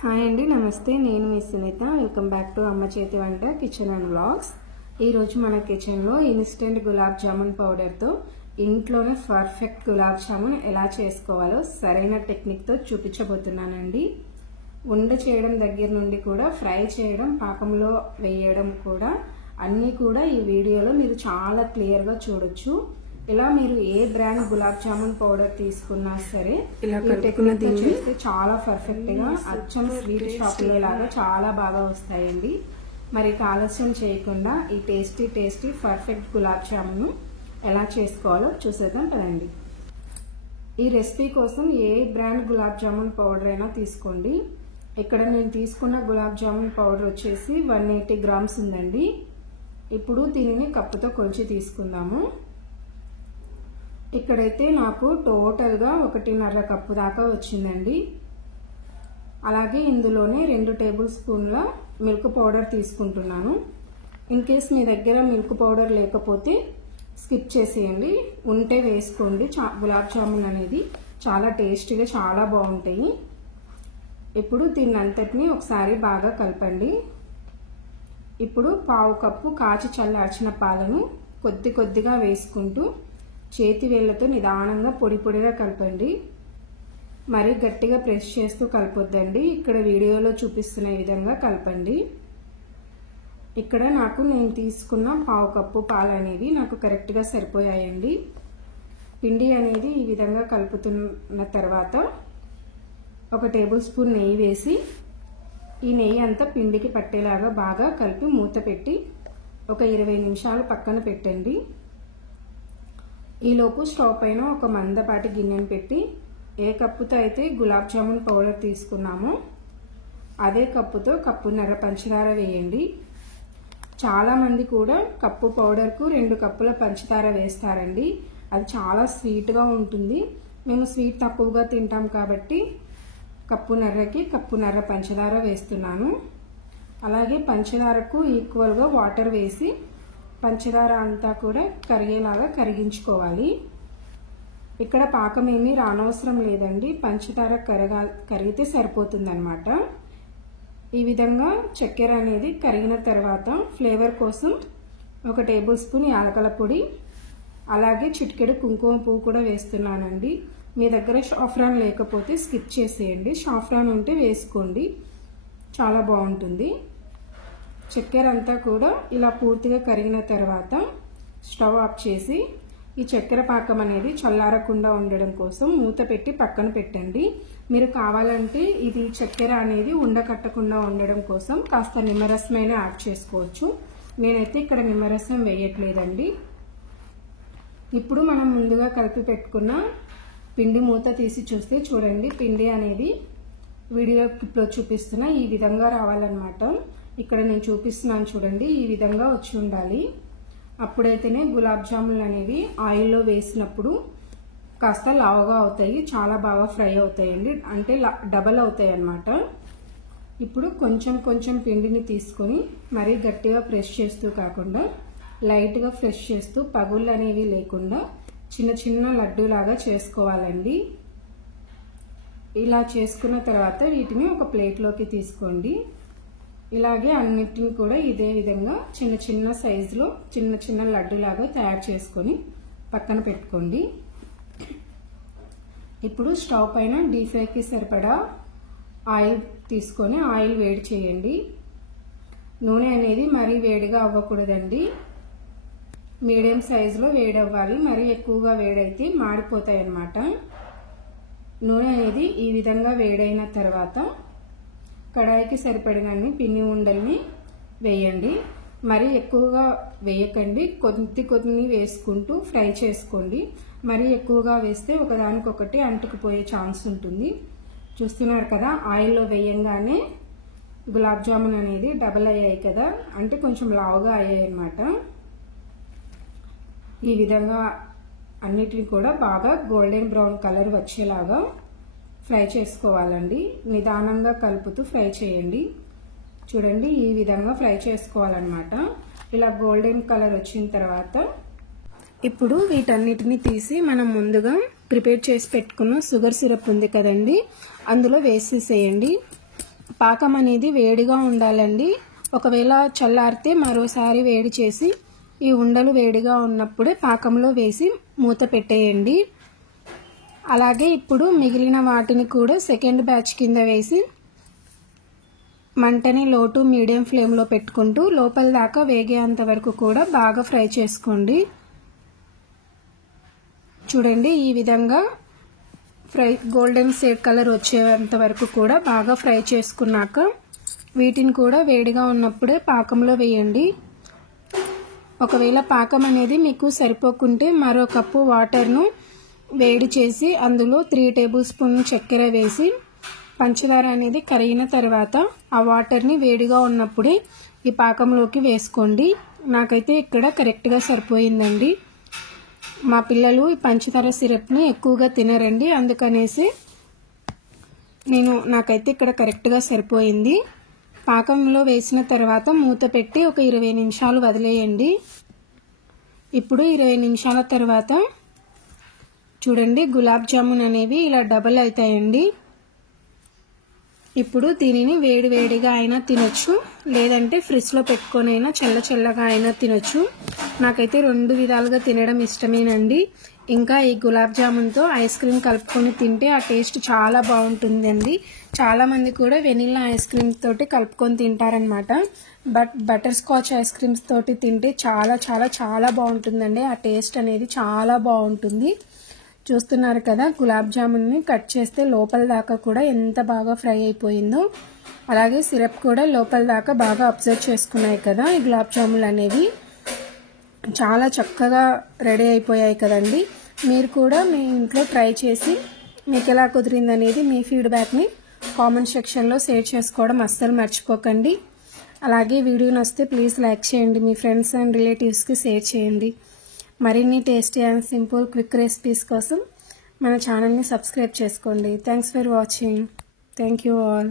Hi అండి, నమస్తే. నేను మీ సునీత. వెల్కమ్ బ్యాక్ టు అమ్మ చేతి వంట కిచెన్ అండ్ వ్లాగ్స్. ఈరోజు మన కిచెన్లో ఇన్స్టెంట్ గులాబ్ జామున్ పౌడర్తో ఇంట్లోనే పర్ఫెక్ట్ గులాబ్ జామున్ ఎలా చేసుకోవాలో సరైన టెక్నిక్తో చూపించబోతున్నానండి. ఉండ చేయడం దగ్గర నుండి కూడా ఫ్రై చేయడం, పాకంలో వేయడం కూడా అన్నీ కూడా ఈ వీడియోలో మీరు చాలా క్లియర్గా చూడొచ్చు. ఇలా మీరు ఏ బ్రాండ్ గులాబ్ జామున్ పౌడర్ తీసుకున్నా సరే ఇలా టెక్నిక్ చేస్తే చాలా పర్ఫెక్ట్ గా అచ్చం స్వీట్ షాప్ లో లాగా చాలా బాగా వస్తాయండి. మరి ఆలస్యం చేయకుండా ఈ టేస్టీ పర్ఫెక్ట్ గులాబ్ జామున్ ఎలా చేసుకోవాలో చూసేద్దాం పదండి. ఈ రెసిపీ కోసం ఏ బ్రాండ్ గులాబ్ జామున్ పౌడర్ అయినా తీసుకోండి. ఇక్కడ నేను తీసుకున్న గులాబ్ జామున్ పౌడర్ వచ్చేసి 180 గ్రామ్స్ ఉందండి. ఇప్పుడు దీనిని కప్పుతో కొలిచి తీసుకుందాము. ఇక్కడైతే నాకు టోటల్గా 1.5 కప్పు దాకా వచ్చిందండి. అలాగే ఇందులోనే 2 టేబుల్ స్పూన్ల మిల్క్ పౌడర్ తీసుకుంటున్నాను. ఇన్ కేస్ మీ దగ్గర మిల్క్ పౌడర్ లేకపోతే స్కిప్ చేసేయండి, ఉంటే వేసుకోండి. గులాబ్ జామున్ అనేది చాలా టేస్టీగా చాలా బాగుంటాయి. ఇప్పుడు దీన్నంతటిని ఒకసారి బాగా కలపండి. ఇప్పుడు 1/2 కప్పు కాచి చల్లార్చిన పాలను కొద్దిగా వేసుకుంటూ చేతి వేళ్లతో నిదానంగా పొడిగా కలపండి. మరి గట్టిగా ప్రెస్ చేస్తూ కలపొద్దండి. ఇక్కడ వీడియోలో చూపిస్తున్న విధంగా కలపండి. ఇక్కడ నేను తీసుకున్న 1/2 కప్పు పాలు అనేవి నాకు కరెక్ట్గా సరిపోయాయండి. పిండి అనేది ఈ విధంగా కలుపుతున్న తర్వాత 1 టేబుల్ స్పూన్ నెయ్యి వేసి ఈ నెయ్యి అంతా పిండికి పట్టేలాగా బాగా కలిపి మూత పెట్టి ఒక 20 నిమిషాలు పక్కన పెట్టండి. ఈలోపు స్టవ్ పైన ఒక మందపాటి గిన్నెను పెట్టి ఏ కప్పుతో అయితే గులాబ్ జామున్ పౌడర్ తీసుకున్నామో అదే కప్పుతో 1.5 కప్పుల పంచదార వేయండి. చాలామంది కూడా కప్పు పౌడర్కు 2 కప్పుల పంచదార వేస్తారండి. అది చాలా స్వీట్గా ఉంటుంది. మేము స్వీట్ తక్కువగా తింటాం కాబట్టి 1.5 కప్పుకి 1.5 కప్పు పంచదార వేస్తున్నాను. అలాగే పంచదారకు ఈక్వల్గా వాటర్ వేసి పంచదార అంతా కూడా కరిగేలాగా కరిగించుకోవాలి. ఇక్కడ పాకం ఏమీ రానవసరం లేదండి, పంచదార కరిగితే సరిపోతుందన్నమాట. ఈ విధంగా చక్కెర అనేది కరిగిన తర్వాత ఫ్లేవర్ కోసం 1 టేబుల్ స్పూన్ యాలకుల పొడి, అలాగే చిటికెడు కుంకుమ పువ్వు కూడా వేస్తున్నానండి. మీ దగ్గర సాఫ్రాన్ లేకపోతే స్కిప్ చేసేయండి, సాఫ్రాన్ ఉంటే వేసుకోండి, చాలా బాగుంటుంది. చక్కెర అంతా కూడా ఇలా పూర్తిగా కరిగిన తర్వాత స్టవ్ ఆఫ్ చేసి ఈ చక్కెర పాకం అనేది చల్లారకుండా ఉండడం కోసం మూత పెట్టి పక్కన పెట్టండి. మీరు కావాలంటే ఇది చక్కెర అనేది ఉండకట్టకుండా ఉండడం కోసం కాస్త నిమ్మరసమైన యాడ్ చేసుకోవచ్చు. నేనైతే ఇక్కడ నిమ్మరసం వేయట్లేదండి. ఇప్పుడు మనం ముందుగా కలిపి పెట్టుకున్న పిండి మూత తీసి చూస్తే చూడండి, పిండి అనేది వీడియో క్లిప్లో చూపిస్తున్న ఈ విధంగా రావాలన్నమాట. ఇక్కడ నేను చూపిస్తున్నాను చూడండి, ఈ విధంగా వచ్చి ఉండాలి. అప్పుడైతేనే గులాబ్ జామున్ అనేవి ఆయిల్లో వేసినప్పుడు కాస్త లావుగా అవుతాయి, చాలా బాగా ఫ్రై అవుతాయండి, అంటే డబల్ అవుతాయి అన్నమాట. ఇప్పుడు కొంచెం పిండిని తీసుకొని మరీ గట్టిగా ప్రెస్ చేస్తూ కాకుండా లైట్గా ప్రెస్ చేస్తూ పగుళ్ళు అనేవి లేకుండా చిన్న లడ్డూలాగా చేసుకోవాలండి. ఇలా చేసుకున్న తర్వాత వీటిని ఒక ప్లేట్లోకి తీసుకోండి. ఇలాగే అన్నిటిని కూడా ఇదే విధంగా చిన్న సైజులో చిన్న లడ్డూలాగా తయారు చేసుకొని పక్కన పెట్టుకోండి. ఇప్పుడు స్టవ్ పైన డీప్ ఫ్రైకి సరిపడా ఆయిల్ తీసుకొని ఆయిల్ వేడి చేయండి. నూనె అనేది మరీ వేడిగా అవ్వకూడదండి, మీడియం సైజులో వేడి అవ్వాలి. మరీ ఎక్కువగా వేడైతే మాడిపోతాయి అన్నమాట. నూనె అనేది ఈ విధంగా వేడైన తర్వాత కడాయికి సరిపడినన్ని పిండి ఉండల్ని వేయండి. మరి ఎక్కువగా వేయకండి, కొన్ని వేసుకుంటూ ఫ్రై చేసుకోండి. మరి ఎక్కువగా వేస్తే ఒకదానికొకటి అంటుకుపోయే ఛాన్స్ ఉంటుంది. చూస్తున్నారు కదా, ఆయిల్లో వేయంగానే గులాబ్ జామున్ అనేది డబల్ అయ్యాయి కదా, అంటే కొంచెం లావుగా అయ్యాయి అన్నమాట. ఈ విధంగా అన్నిటిని కూడా బాగా గోల్డెన్ బ్రౌన్ కలర్ వచ్చేలాగా ఫ్రై చేసుకోవాలండి. నిదానంగా కలుపుతూ ఫ్రై చేయండి. చూడండి, ఈ విధంగా ఫ్రై చేసుకోవాలన్నమాట. ఇలా గోల్డెన్ కలర్ వచ్చిన తర్వాత ఇప్పుడు వీటన్నిటిని తీసి మనం ముందుగా ప్రిపేర్ చేసి పెట్టుకున్న షుగర్ సిరప్ ఉంది కదండి, అందులో వేసేసేయండి. పాకం అనేది వేడిగా ఉండాలండి. ఒకవేళ చల్లారితే మరోసారి వేడి చేసి ఈ ఉండలు వేడిగా ఉన్నప్పుడే పాకంలో వేసి మూత పెట్టేయండి. అలాగే ఇప్పుడు మిగిలిన వాటిని కూడా సెకండ్ బ్యాచ్ కింద వేసి మంటని లో టు మీడియం ఫ్లేమ్లో పెట్టుకుంటూ లోపల దాకా వేగేంత వరకు కూడా బాగా ఫ్రై చేసుకోండి. చూడండి, ఈ విధంగా గోల్డెన్ షేడ్ కలర్ వచ్చేంత వరకు కూడా బాగా ఫ్రై చేసుకున్నాక వీటిని కూడా వేడిగా ఉన్నప్పుడే పాకంలో వేయండి. ఒకవేళ పాకం అనేది మీకు సరిపోకుంటే మరో కప్పు వాటర్ను వేడి చేసి అందులో 3 టేబుల్ స్పూన్ చక్కెర వేసి పంచదార అనేది కరిగిన తర్వాత ఆ వాటర్ని వేడిగా ఉన్నప్పుడే ఈ పాకంలోకి వేసుకోండి. నాకైతే ఇక్కడ కరెక్ట్గా సరిపోయిందండి. మా పిల్లలు ఈ పంచదార సిరప్ని ఎక్కువగా తినరండి, అందుకనేసి నాకైతే ఇక్కడ కరెక్ట్గా సరిపోయింది. పాకంలో వేసిన తర్వాత మూత పెట్టి ఒక 20 నిమిషాలు వదిలేయండి. ఇప్పుడు 20 నిమిషాల తర్వాత చూడండి, గులాబ్ జామున్ అనేవి ఇలా డబల్ అవుతాయండి. ఇప్పుడు దీనిని వేడివేడిగా అయినా తినొచ్చు, లేదంటే ఫ్రిడ్జ్లో పెట్టుకొని అయినా చల్లగా అయినా తినొచ్చు. నాకైతే 2 విధాలుగా తినడం ఇష్టమేనండి. ఇంకా ఈ గులాబ్ జామున్తో ఐస్ క్రీమ్ కలుపుకొని తింటే ఆ టేస్ట్ చాలా బాగుంటుందండి. చాలామంది కూడా వెనిల్లా ఐస్ క్రీమ్ తోటి కలుపుకొని తింటారనమాట. But butterscotch ice creams తోటి తింటే చాలా చాలా చాలా బాగుంటుందండి. ఆ టేస్ట్ అనేది చాలా బాగుంటుంది. చూస్తున్నారు కదా, గులాబ్ జామున్ని కట్ చేస్తే లోపల దాకా కూడా ఎంత బాగా ఫ్రై అయిపోయిందో. అలాగే సిరప్ కూడా లోపల దాకా బాగా అబ్జర్వ్ చేసుకున్నాయి కదా. ఈ గులాబ్ జాములు అనేవి చాలా చక్కగా రెడీ అయిపోయాయి కదండి. మీరు కూడా మీ ఇంట్లో ట్రై చేసి మీకు ఎలా కుదిరింది అనేది మీ ఫీడ్బ్యాక్ని కామెంట్ సెక్షన్లో షేర్ చేసుకోవడం అస్సలు మర్చిపోకండి. అలాగే వీడియో నచ్చితే ప్లీజ్ లైక్ చేయండి, మీ ఫ్రెండ్స్ అండ్ రిలేటివ్స్కి షేర్ చేయండి. మరిన్ని tasty and simple quick recipes కోసం మన ఛానల్ని సబ్స్క్రైబ్ చేసుకోండి. Thanks for watching. Thank you all.